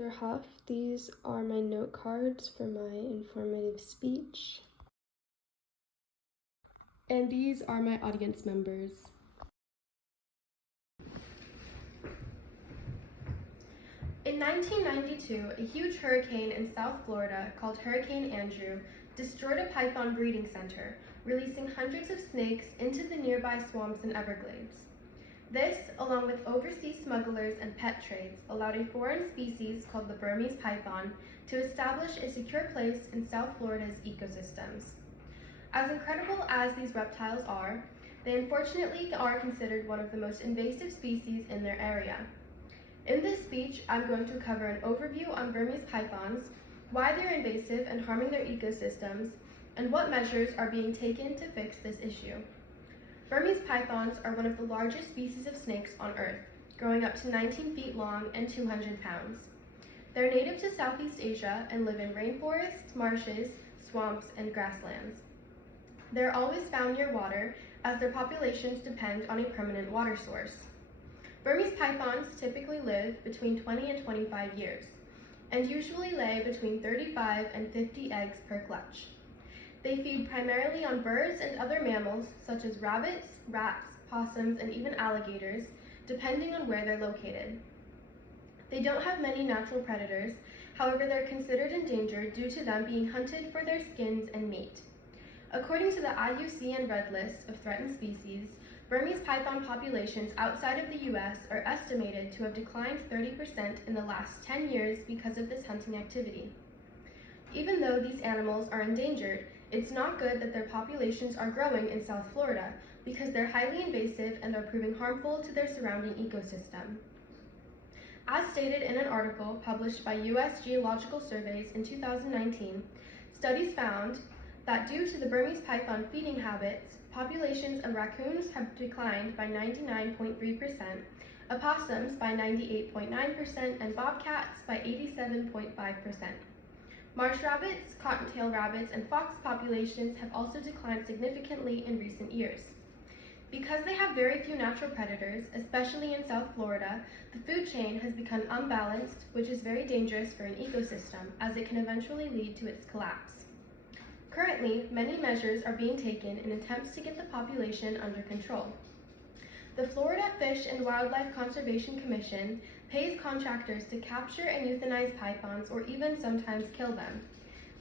Dr. Huff, these are my note cards for my informative speech. And these are my audience members. In 1992, a huge hurricane in South Florida called Hurricane Andrew destroyed a python breeding center, releasing hundreds of snakes into the nearby swamps and Everglades. This, along with overseas smugglers and pet trades, allowed a foreign species called the Burmese python to establish a secure place in South Florida's ecosystems. As incredible as these reptiles are, they unfortunately are considered one of the most invasive species in their area. In this speech, I'm going to cover an overview on Burmese pythons, why they're invasive and harming their ecosystems, and what measures are being taken to fix this issue. Burmese pythons are one of the largest species of snakes on Earth, growing up to 19 feet long and 200 pounds. They're native to Southeast Asia and live in rainforests, marshes, swamps, and grasslands. They're always found near water, as their populations depend on a permanent water source. Burmese pythons typically live between 20 and 25 years, and usually lay between 35 and 50 eggs per clutch. They feed primarily on birds and other mammals such as rabbits, rats, possums, and even alligators, depending on where they're located. They don't have many natural predators, however they're considered endangered due to them being hunted for their skins and meat. According to the IUCN Red List of threatened species, Burmese python populations outside of the US are estimated to have declined 30% in the last 10 years because of this hunting activity. Even though these animals are endangered, it's not good that their populations are growing in South Florida because they're highly invasive and are proving harmful to their surrounding ecosystem. As stated in an article published by US Geological Surveys in 2019, studies found that due to the Burmese python feeding habits, populations of raccoons have declined by 99.3%, opossums by 98.9%, and bobcats by 87.5%. Marsh rabbits, cottontail rabbits, and fox populations have also declined significantly in recent years. Because they have very few natural predators, especially in South Florida, the food chain has become unbalanced, which is very dangerous for an ecosystem, as it can eventually lead to its collapse. Currently, many measures are being taken in attempts to get the population under control. The Florida Fish and Wildlife Conservation Commission pays contractors to capture and euthanize pythons or even sometimes kill them.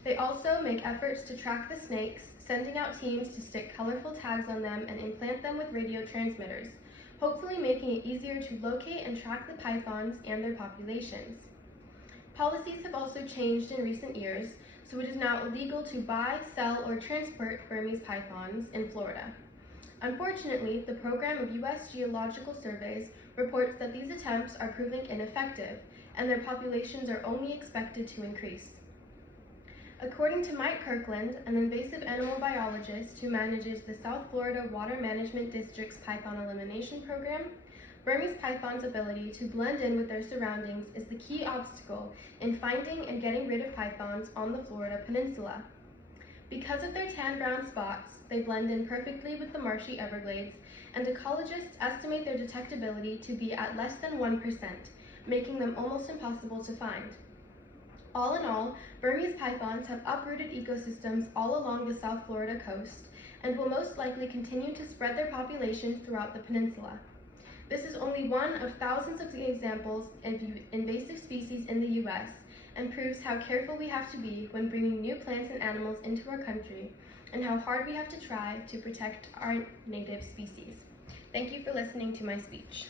They also make efforts to track the snakes, sending out teams to stick colorful tags on them and implant them with radio transmitters, hopefully making it easier to locate and track the pythons and their populations. Policies have also changed in recent years, so it is now illegal to buy, sell, or transport Burmese pythons in Florida. Unfortunately, the program of US Geological Surveys reports that these attempts are proving ineffective, and their populations are only expected to increase. According to Mike Kirkland, an invasive animal biologist who manages the South Florida Water Management District's python elimination program, Burmese pythons' ability to blend in with their surroundings is the key obstacle in finding and getting rid of pythons on the Florida peninsula. Because of their tan-brown spots, they blend in perfectly with the marshy Everglades, and ecologists estimate their detectability to be at less than 1%, making them almost impossible to find. All in all, Burmese pythons have uprooted ecosystems all along the South Florida coast and will most likely continue to spread their populations throughout the peninsula. This is only one of thousands of examples of invasive species in the US and proves how careful we have to be when bringing new plants and animals into our country and how hard we have to try to protect our native species. Thank you for listening to my speech.